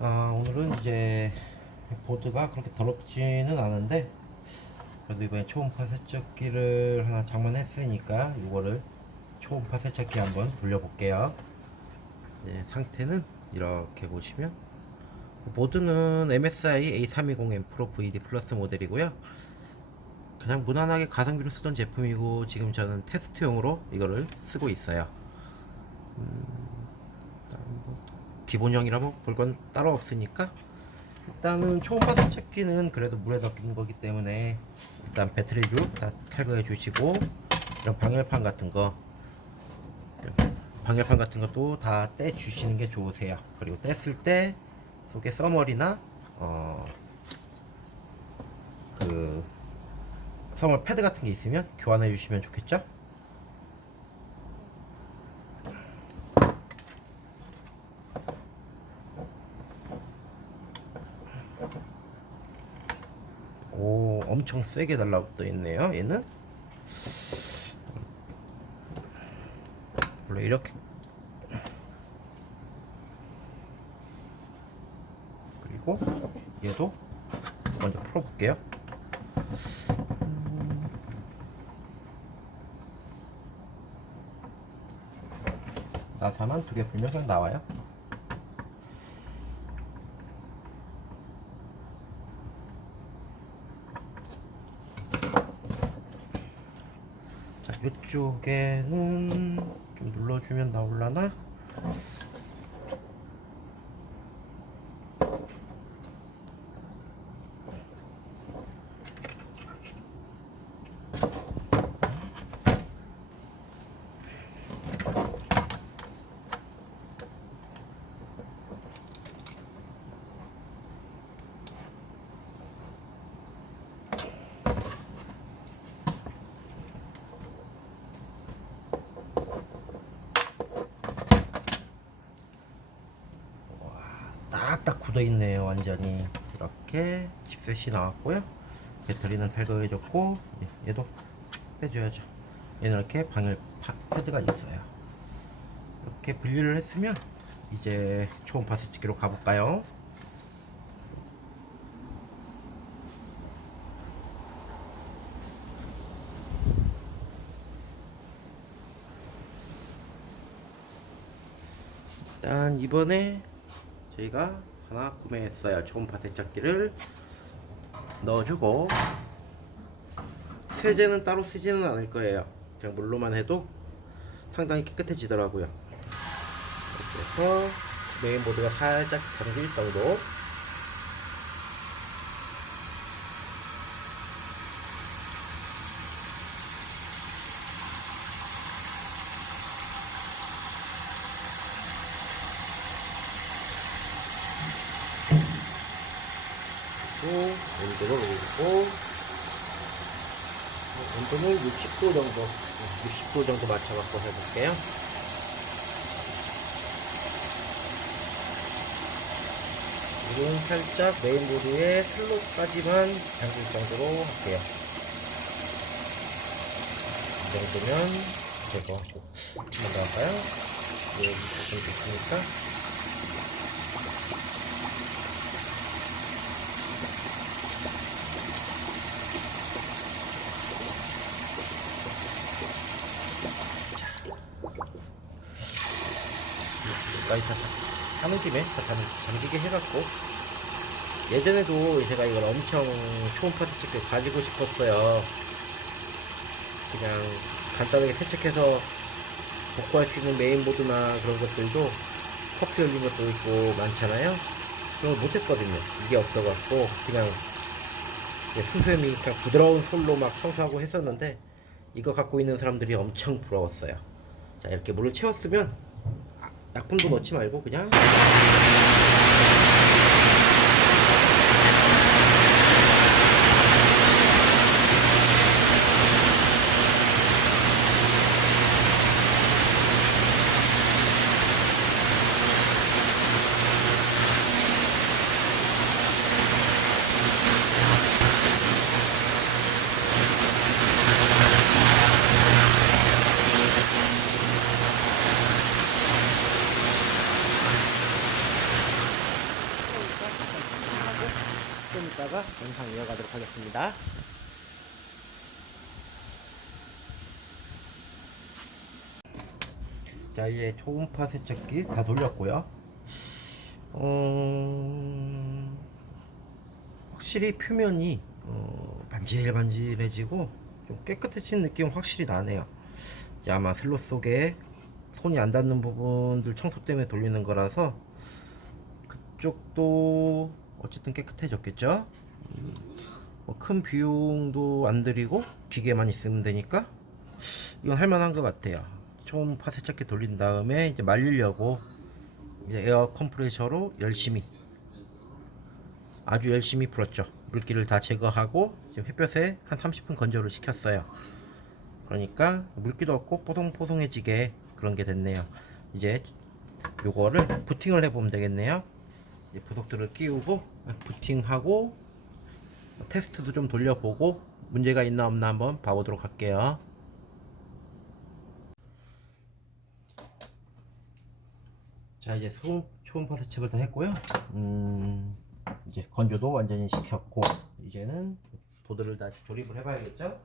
아, 오늘은 이제 보드가 그렇게 더럽지는 않은데 그래도 이번에 초음파 세척기를 하나 장만했으니까 이거를 초음파 세척기 한번 돌려볼게요. 네, 상태는 이렇게 보시면 보드는 MSI A320M 프로 VD 플러스 모델이고요. 그냥 무난하게 가성비로 쓰던 제품이고 지금 저는 테스트용으로 이거를 쓰고 있어요. 음, 기본형이라 뭐볼건 따로 없으니까 일단은 초음파 세척기는 그래도 물에 넣긴 거기 때문에 일단 배터리를 다 탈거해 주시고 이런 방열판 같은 거 방열판 같은 것도 다 떼 주시는 게 좋으세요. 그리고 뗐을 때 속에 써머리나 어 그 써머 패드 같은 게 있으면 교환해 주시면 좋겠죠? 오, 엄청 세게 달라붙어 있네요. 얘는 원래 이렇게 그리고 얘도 먼저 풀어볼게요. 음. 나사만 두 개 불면 그냥 나와요. 자, 이쪽에는 좀 눌러주면 나올라나? 딱딱 굳어 있네요 완전히. 이렇게 칩셋이 나왔고요. 배터리는 탈거해줬고 예, 얘도 떼줘야죠. 얘는 이렇게 방열 파- 패드가 있어요. 이렇게 분리를 했으면 이제 초음파 세척기로 가볼까요? 일단 이번에 저희가 하나 구매했어요. 초음파 세척기를 넣어주고 세제는 따로 쓰지는 않을 거예요. 그냥 물로만 해도 상당히 깨끗해지더라고요. 해서 메인보드가 살짝 잠길 정도 그리고 온도를 올리고 어, 온도는 60도 정도 60도 정도 맞춰갖고 해볼게요. 물은 살짝 메인보드에 슬로까지만 잠길 정도로 할게요. 이 정도면 되고 한번 더 할까요? 여기 조금 됐으니까 여기까지 다 하는 김에 잠기게 해갖고. 예전에도 제가 이걸 엄청 초음파 세척기 가지고 싶었어요. 그냥 간단하게 세척해서 복구할 수 있는 메인보드나 그런 것들도 커피 열린 것도 있고 많잖아요. 그런 걸 못했거든요. 이게 없어갖고 그냥 수세미 그냥 부드러운 솔로 막 청소하고 했었는데 이거 갖고 있는 사람들이 엄청 부러웠어요. 자 이렇게 물을 채웠으면 아, 약품도 넣지 말고 그냥 하겠습니다. 자 이제 초음파 세척기 다 돌렸고요. 어... 확실히 표면이 어... 반질반질해지고 좀 깨끗해진 느낌 확실히 나네요. 이제 아마 슬롯 속에 손이 안 닿는 부분들 청소 때문에 돌리는 거라서 그쪽도 어쨌든 깨끗해졌겠죠. 음, 뭐 큰 비용도 안 들이고 기계만 있으면 되니까 이건 할만한 것 같아요. 초음파 세척기 돌린 다음에 이제 말리려고 이제 에어 컴프레셔로 열심히 아주 열심히 풀었죠. 물기를 다 제거하고 지금 햇볕에 한 30분 건조를 시켰어요. 그러니까 물기도 없고 뽀송뽀송해지게 그런 게 됐네요. 이제 요거를 부팅을 해보면 되겠네요. 이제 부속들을 끼우고 부팅하고 테스트도 좀 돌려보고 문제가 있나 없나 한번 봐보도록 할게요. 자 이제 소음, 초음파 세척을 다 했고요. 음, 이제 건조도 완전히 시켰고 이제는 보드를 다시 조립을 해봐야겠죠.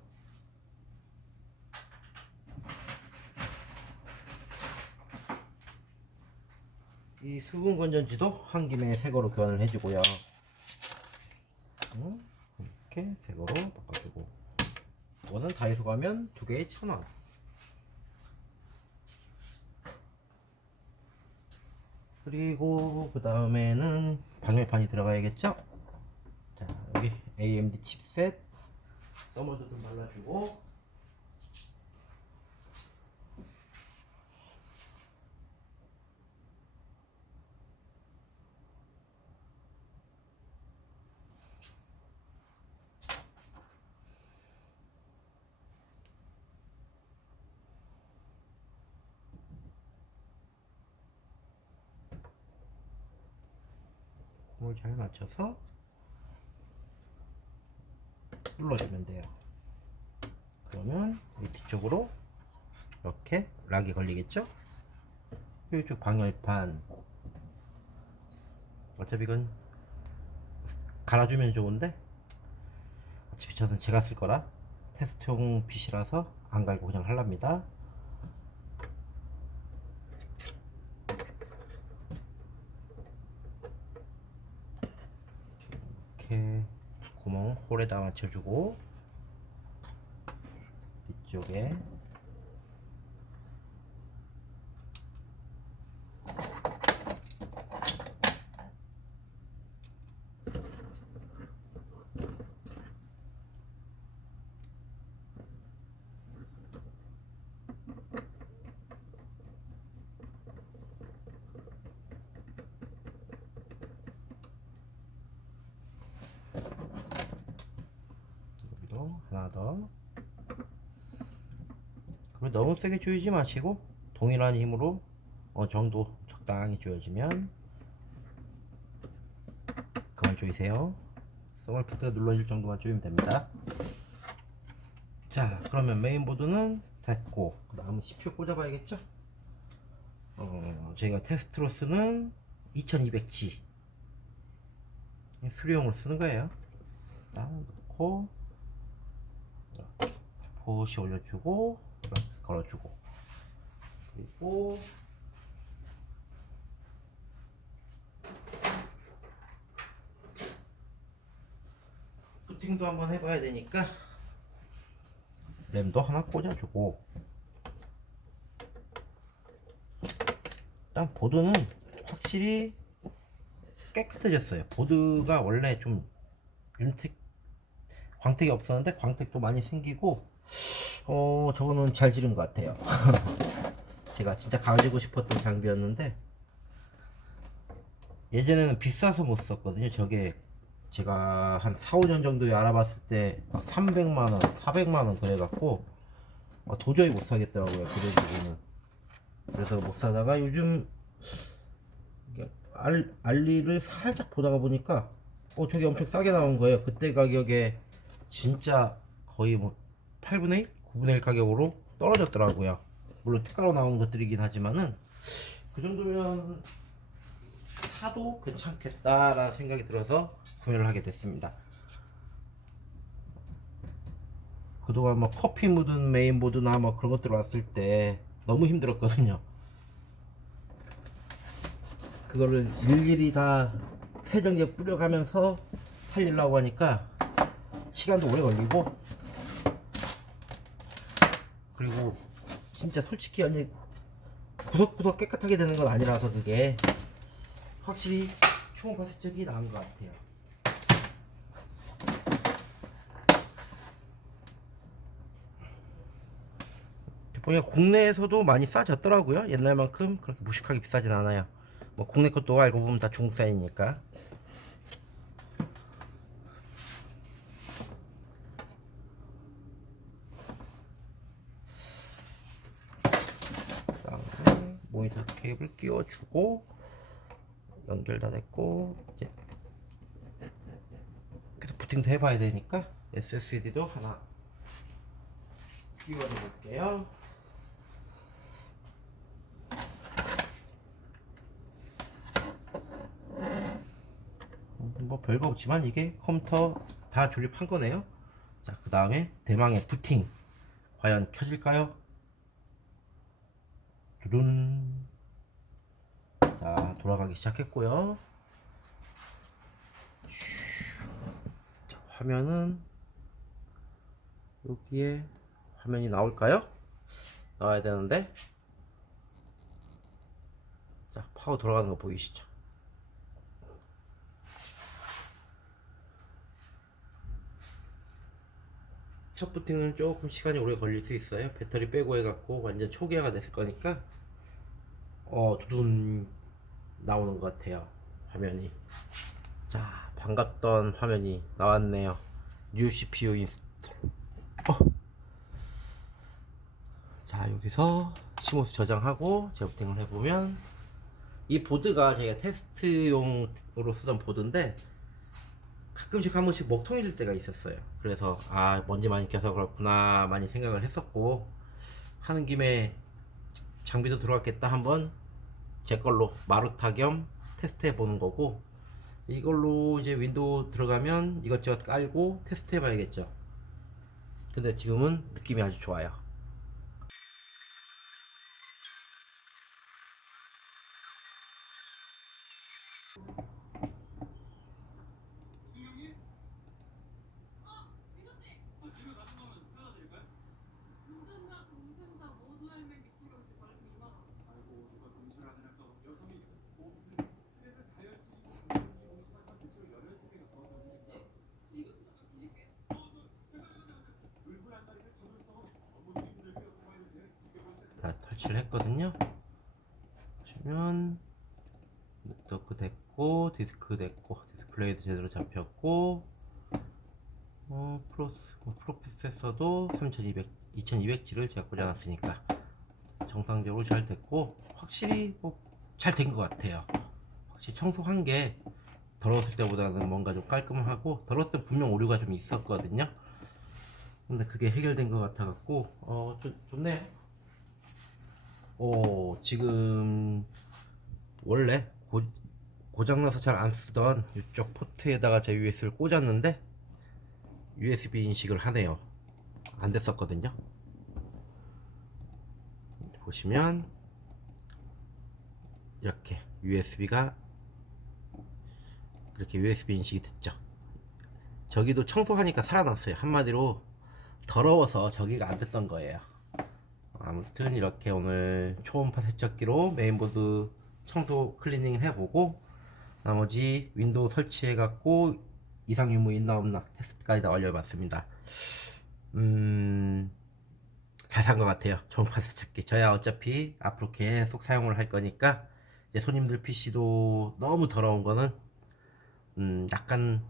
이 수분 건전지도 한 김에 새 거로 교환을 해주고요. 음, 이렇게 새 거로 바꿔주고 이거는 다이소 가면 두 개에 천 원. 그리고 그 다음에는 방열판이 들어가야겠죠? 자 여기 AMD 칩셋 써머드 좀 발라주고 공을 잘 맞춰서 눌러주면 돼요. 그러면 이 뒤쪽으로 이렇게 락이 걸리겠죠? 이쪽 방열판 어차피 이건 갈아주면 좋은데 어차피 저는 제가 쓸 거라 테스트용 빗이라서 안 갈고 그냥 할랍니다. 이렇게 구멍 홀에다 맞춰주고 뒤쪽에 여기도 하나 더. 그리고 너무 세게 조이지 마시고 동일한 힘으로 어느 정도 적당히 조여지면 그만 조이세요. 서멀프트 눌러질 정도만 조이면 됩니다. 자, 그러면 메인보드는 됐고 그 다음 CPU 꽂아봐야겠죠? 어, 저희가 테스트로 쓰는 2200G 수리용으로 쓰는 거예요. 딱 넣고 포시 올려주고 걸어주고. 그리고 부팅도 한번 해봐야 되니까 램도 하나 꽂아주고. 일단 보드는 확실히 깨끗해졌어요. 보드가 원래 좀 윤택 광택이 없었는데 광택도 많이 생기고 어 저거는 잘 지른 것 같아요. 제가 진짜 가지고 싶었던 장비였는데 예전에는 비싸서 못 썼거든요. 저게 제가 한 4, 5년 정도에 알아봤을 때 300만원 400만원 그래갖고 아, 도저히 못 사겠더라고요 그래가지고는. 그래서 못 사다가 요즘 알, 알리를 살짝 보다가 보니까 어 저게 엄청 싸게 나온 거예요. 그때 가격에 진짜 거의 뭐 8분의 1? 9분의 1 가격으로 떨어졌더라고요. 물론 특가로 나온 것들이긴 하지만은 그 정도면 사도 괜찮겠다라는 생각이 들어서 구매를 하게 됐습니다. 그동안 뭐 커피 묻은 메인보드나 아, 뭐 그런 것들 왔을 때 너무 힘들었거든요. 그거를 일일이 다 세정제 뿌려가면서 살리려고 하니까 시간도 오래 걸리고 그리고 진짜 솔직히 아니 구석구석 깨끗하게 되는 건 아니라서 그게 확실히 초음파 세척이 나은 것 같아요. 보니까 국내에서도 많이 싸졌더라고요. 옛날만큼 그렇게 무식하게 비싸진 않아요. 뭐 국내 것도 알고 보면 다 중국산이니까. 그다음에 모니터 케이블 끼워주고 연결 다 됐고 이제 계속 부팅도 해봐야 되니까 SSD도 하나 끼워줘 볼게요. 음, 뭐 별거 없지만 이게 컴퓨터 다 조립한 거네요. 자, 그 다음에 대망의 부팅 과연 켜질까요? 두둔. 자, 돌아가기 시작했고요. 자, 화면은 여기에 화면이 나올까요? 나와야 되는데. 자, 파워 돌아가는 거 보이시죠? 첫 부팅은 조금 시간이 오래 걸릴 수 있어요. 배터리 빼고 해갖고 완전 초기화가 됐을 거니까 어 두둔 나오는 것 같아요. 화면이. 자 반갑던 화면이 나왔네요. New CPU 인스톨. 어. 자 여기서 시모스 저장하고 재부팅을 해보면 이 보드가 제가 테스트용으로 쓰던 보드인데 가끔씩 한 번씩 먹통이 될 때가 있었어요. 그래서 아 먼지 많이 껴서 그렇구나 많이 생각을 했었고 하는 김에 장비도 들어갔겠다 한번 제 걸로 마루타 겸 테스트 해보는 거고 이걸로 이제 윈도우 들어가면 이것저것 깔고 테스트 해봐야겠죠. 근데 지금은 느낌이 아주 좋아요. 운전자, 동승자 모두 헬멧 6kg씩 벌금 2만 원. 아이고 누가 동시를 하느냐 또 여성이 몹쓸 스레를 다혈질이고 공공이 공심한 대체로 열혈 쪽에가 더 동시니까 이것도 잠깐 드릴게요. 울분 한 마리를 적을 썩어 어머니 분을 빼어 도와야 돼 죽여볼 때 자 설치를 했거든요. 보시면 노트크 됐고 디스크 됐고 디스플레이도 제대로 잡혔고 어, 프로스 뭐 프로세서도 3200 2200G를 제가 꽂아놨으니까 정상적으로 잘 됐고 확실히 뭐 잘 된 것 같아요. 확실히 청소한 게 더러웠을 때보다는 뭔가 좀 깔끔하고 더러웠을 때 분명 오류가 좀 있었거든요. 근데 그게 해결된 것 같아 갖고 어 좋, 좋네. 오 지금 원래 고, 고장나서 잘 안 쓰던 이쪽 포트에다가 제 USB를 꽂았는데 USB 인식을 하네요. 안 됐었거든요. 보시면 이렇게 USB가 이렇게 USB 인식이 됐죠. 저기도 청소하니까 살아났어요. 한마디로 더러워서 저기가 안 됐던 거예요 아무튼 이렇게 오늘 초음파 세척기로 메인보드 청소 클리닝 해보고 나머지 윈도우 설치해갖고 이상 유무 있나 없나 테스트까지 다 올려봤습니다. 음, 잘 산 것 같아요. 초음파 세척기. 저야 어차피 앞으로 계속 사용을 할 거니까 이제 손님들 PC도 너무 더러운 거는 음, 약간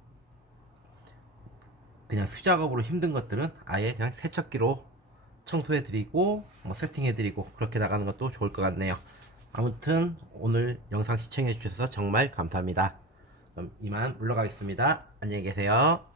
그냥 수작업으로 힘든 것들은 아예 그냥 세척기로 청소해드리고 뭐 세팅해드리고 그렇게 나가는 것도 좋을 것 같네요. 아무튼 오늘 영상 시청해 주셔서 정말 감사합니다. 그럼 이만 물러가겠습니다. 안녕히 계세요.